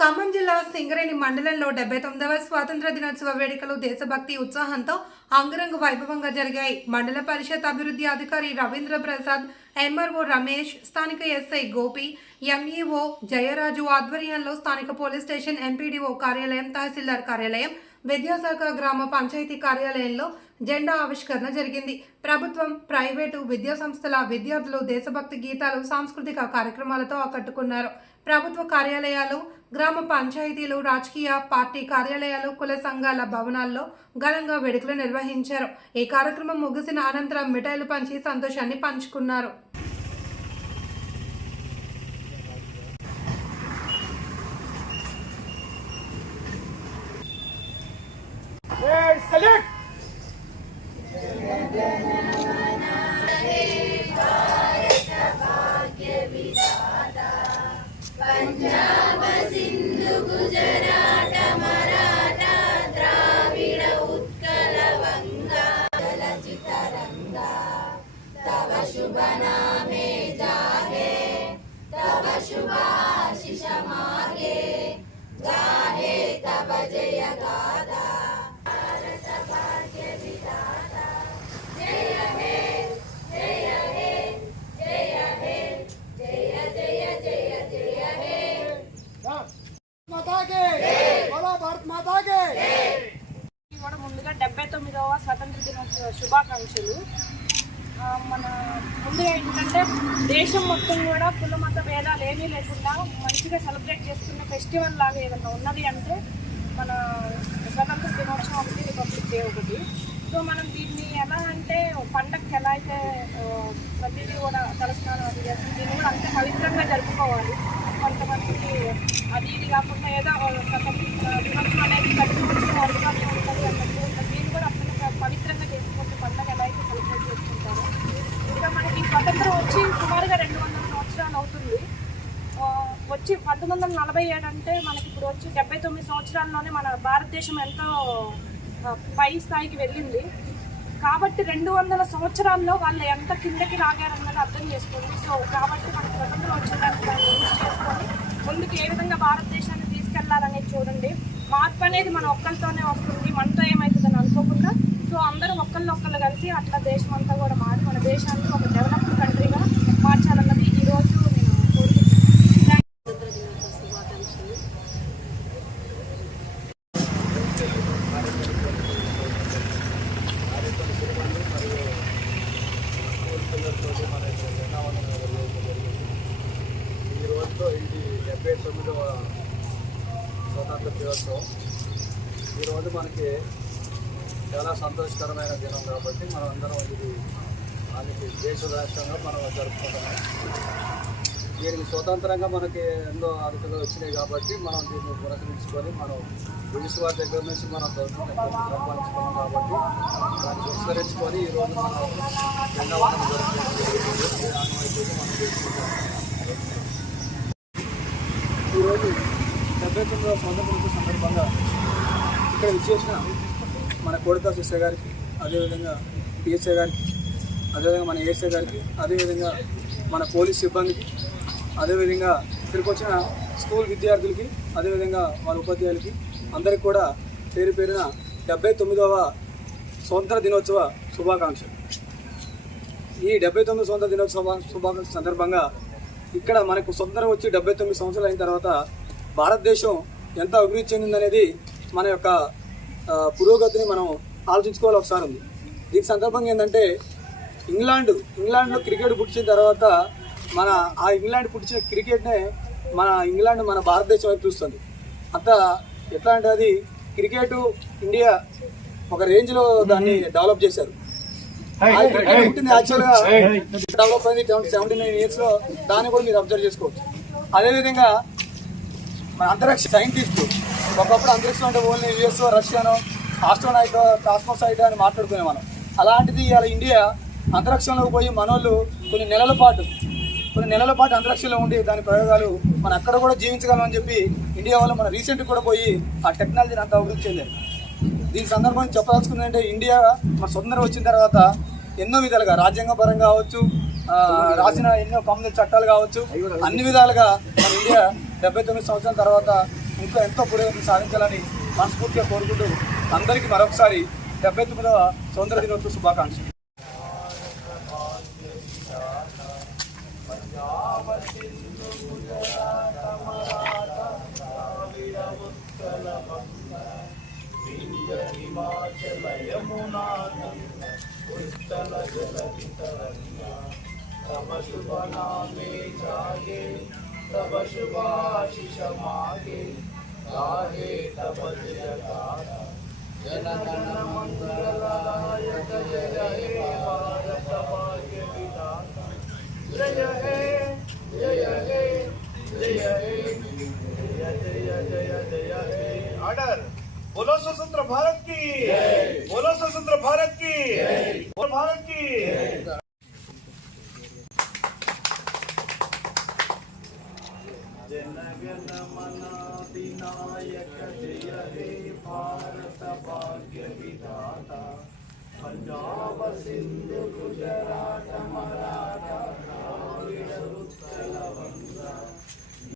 ఖమ్మం జిల్లా సింగరేణి మండలంలో డెబ్బై తొమ్మిదవ స్వాతంత్ర దినోత్సవ వేడుకలు దేశభక్తి ఉత్సాహంతో అంగరంగ వైభవంగా జరిగాయి. మండల పరిషత్ అభివృద్ధి అధికారి రవీంద్ర ప్రసాద్ ఎంఆర్ఓ రమేష్ స్థానిక ఎస్ఐ గోపి ఎంఈఓ జయరాజు ఆధ్వర్యంలో స్థానిక పోలీస్ స్టేషన్ ఎంపీడీఓ కార్యాలయం తహసీల్దార్ కార్యాలయం విద్యాశాఖ గ్రామ పంచాయతీ కార్యాలయంలో జెండా ఆవిష్కరణ జరిగింది. ప్రభుత్వం ప్రైవేటు విద్యా సంస్థల విద్యార్థులు దేశభక్తి గీతాలు సాంస్కృతిక కార్యక్రమాలతో ఆకట్టుకున్నారు. ప్రభుత్వ కార్యాలయాలు గ్రామ పంచాయతీలు రాజకీయ పార్టీ కార్యాలయాలు కుల సంఘాల భవనాల్లో ఘనంగా వేడుకలు నిర్వహించారు. ఈ కార్యక్రమం ముగిసిన అనంతరం మిఠాయిలు పంచి సంతోషాన్ని పంచుకున్నారు. Hey, salute! माता के बोलो भारत माता के కూడా ముందుగా డెబ్బై తొమ్మిదవ స్వతంత్ర దినోత్సవ శుభాకాంక్షలు ఆ, మన ముందుగా ఏంటంటే దేశం మొత్తం కూడా కుల మత భేదాలు ఏమీ లేకుండా మంచిగా సెలబ్రేట్ చేసుకున్న ఫెస్టివల్ లాగా ఏదైనా ఉన్నది అంటే మన స్వతంత్ర దినోత్సవం ఒకటి రిపబ్లిక్ డే ఒకటి. సో మనం దీన్ని ఎలా అంటే పండగకి ఎలా అయితే ప్రతిదీ కూడా తలస్నానం అది చేస్తాం దీన్ని కూడా అంతే పవిత్రంగా జరుపుకోవాలి. కొంతమందికి అది ఇది కాకుండా ఏదో దినోత్సవం అనేది ప్రతి సంవత్సరం అందుబాటులో ఉంటుంది అన్నట్టు ఉంటుంది. దీన్ని కూడా అట్లా పవిత్రంగా చేసుకుంటే పండగ ఎలా అయితే సెలబ్రేట్ చేసుకుంటారో ఇంకా మనకి స్వతంత్రం వచ్చి సుమారుగా రెండు వందల సంవత్సరాలు అవుతుంది. వచ్చి పంతొమ్మిది వందల నలభై ఏడు అంటే మనకి ఇప్పుడు వచ్చి డెబ్బై తొమ్మిది సంవత్సరాల్లోనే మన భారతదేశం ఎంతో పై స్థాయికి వెళ్ళింది. కాబట్టి రెండు వందల సంవత్సరాల్లో వాళ్ళు ఎంత కిందకి రాగారన్నది అర్థం చేసుకోండి. సో కాబట్టి మనకు స్వతంత్రం వచ్చేదానికి దాన్ని యూజ్ చేసుకొని ముందుకు ఏ విధంగా భారతదేశాన్ని తీసుకెళ్ళాలనేది చూడండి. మార్పు అనేది మన ఒక్కరితోనే వస్తుంది. మనతో ఏమైతే సో అందరూ ఒక్కళ్ళు ఒక్కళ్ళు కలిసి అట్లా దేశం అంతా కూడా మారి మన దేశాన్ని ఒక డెవలప్డ్ కంట్రీగా మార్చాలన్నది ఈరోజు నేను కోరుకుంటున్నాను. ఈ రోజుతో ఇది డెబ్బై తొమ్మిదవ స్వతంత్ర దివోత్సవం ఈరోజు మనకి చాలా సంతోషకరమైన దినం కాబట్టి మనం అందరం ఇది మనకి దేశ రాష్ట్రంగా మనం జరుపుకుంటున్నాం దీనికి స్వతంత్రంగా మనకి ఎన్నో అర్హతలు వచ్చినాయి కాబట్టి మనం దీన్ని పురస్కరించుకొని మనం బ్రిటిష్ వారి దగ్గర నుంచి మనం సంపాదించుకున్నాం కాబట్టి దాన్ని పురస్కరించుకొని ఈరోజు మనం రెండవ మనం చేసుకుంటాం. ఈరోజు డెబ్బై తొమ్మిదవ సందర్భంగా ఇక్కడ విచ్చేసిన మన కోడితా సిస్టర్ గారికి అదేవిధంగా పిఎస్ఏ గారికి అదేవిధంగా మన ఏఎస్ఏ గారికి అదేవిధంగా మన పోలీస్ సిబ్బందికి అదేవిధంగా ఇక్కడికి వచ్చిన స్కూల్ విద్యార్థులకి అదేవిధంగా వాళ్ళ ఉపాధ్యాయులకి అందరికి కూడా పేరు పేరున డెబ్బై తొమ్మిదవ స్వతంత్ర దినోత్సవ శుభాకాంక్షలు. ఈ డెబ్బై తొమ్మిది స్వతంత్ర దినోత్సవ శుభాకాంక్ష సందర్భంగా ఇక్కడ మనకు స్వతంత్రం వచ్చి డెబ్బై తొమ్మిది సంవత్సరాలు అయిన తర్వాత భారతదేశం ఎంత అభివృద్ధి చెందిందనేది మన యొక్క పురోగతిని మనం ఆలోచించుకోవాలి ఒకసారి ఉంది. దీని సందర్భంగా ఏంటంటే ఇంగ్లాండ్ ఇంగ్లాండ్లో క్రికెట్ పుట్టిన తర్వాత మన ఆ ఇంగ్లాండ్ పుట్టించిన క్రికెట్నే మన ఇంగ్లాండ్ మన భారతదేశం వైపు చూస్తుంది. అంత ఎట్లా అంటే అది క్రికెట్ ఇండియా ఒక రేంజ్లో దాన్ని డెవలప్ చేశారు. పుట్టింది యాక్చువల్గా డెవలప్ అయింది సెవెంటీ నైన్ ఇయర్స్లో. దాన్ని కూడా మీరు అబ్జర్వ్ చేసుకోవచ్చు. అదేవిధంగా మన అంతరిక్ష సైంటిస్ట్ ఒకప్పుడు అంతరిక్షం అంటే ఓన్లీ యుఎస్ రష్యాను ఆస్ట్రోనైట్ కాస్మోసైట్ అని మాట్లాడుకునే మనం అలాంటిది ఇవాళ ఇండియా అంతరిక్షంలోకి పోయి మనోళ్ళు కొన్ని నెలల పాటు కొన్ని నెలల పాటు అంతరిక్షంలో ఉండి దాని ప్రయోగాలు మనం అక్కడ కూడా జీవించగలమని చెప్పి ఇండియా వాళ్ళు మన రీసెంట్ కూడా పోయి ఆ టెక్నాలజీని అంత అభివృద్ధి చెందారు. దీని సందర్భంగా చెప్పదలుచుకుంది అంటే ఇండియా మన స్వతంత్రం వచ్చిన తర్వాత ఎన్నో విధాలుగా రాజ్యాంగ పరంగా కావచ్చు రాసిన ఎన్నో కమ్యూనల్ చట్టాలు కావచ్చు అన్ని విధాలుగా మన ఇండియా డెబ్బై తొమ్మిది సంవత్సరాల తర్వాత ఇంకా ఎంతో పురోగతి సాధించాలని మనస్ఫూర్తిగా కోరుకుంటూ అందరికీ మరొకసారి డెబ్బై తొమ్మిదవ స్వతంత్ర దినోత్సవ శుభాకాంక్షలు. तब शुभाशिष मागे काहे तपत जगारा जनगण मंगलायक जय हे भारत भाग्य विधाता। जय हे जय हे जय हे। जय जय जय जय हे। ऑर्डर बोलो स्वतंत्र भारत की। बोलो स्वतंत्र भारत की। बोलो भारत की। पञ्जा सिन्धु गुजरात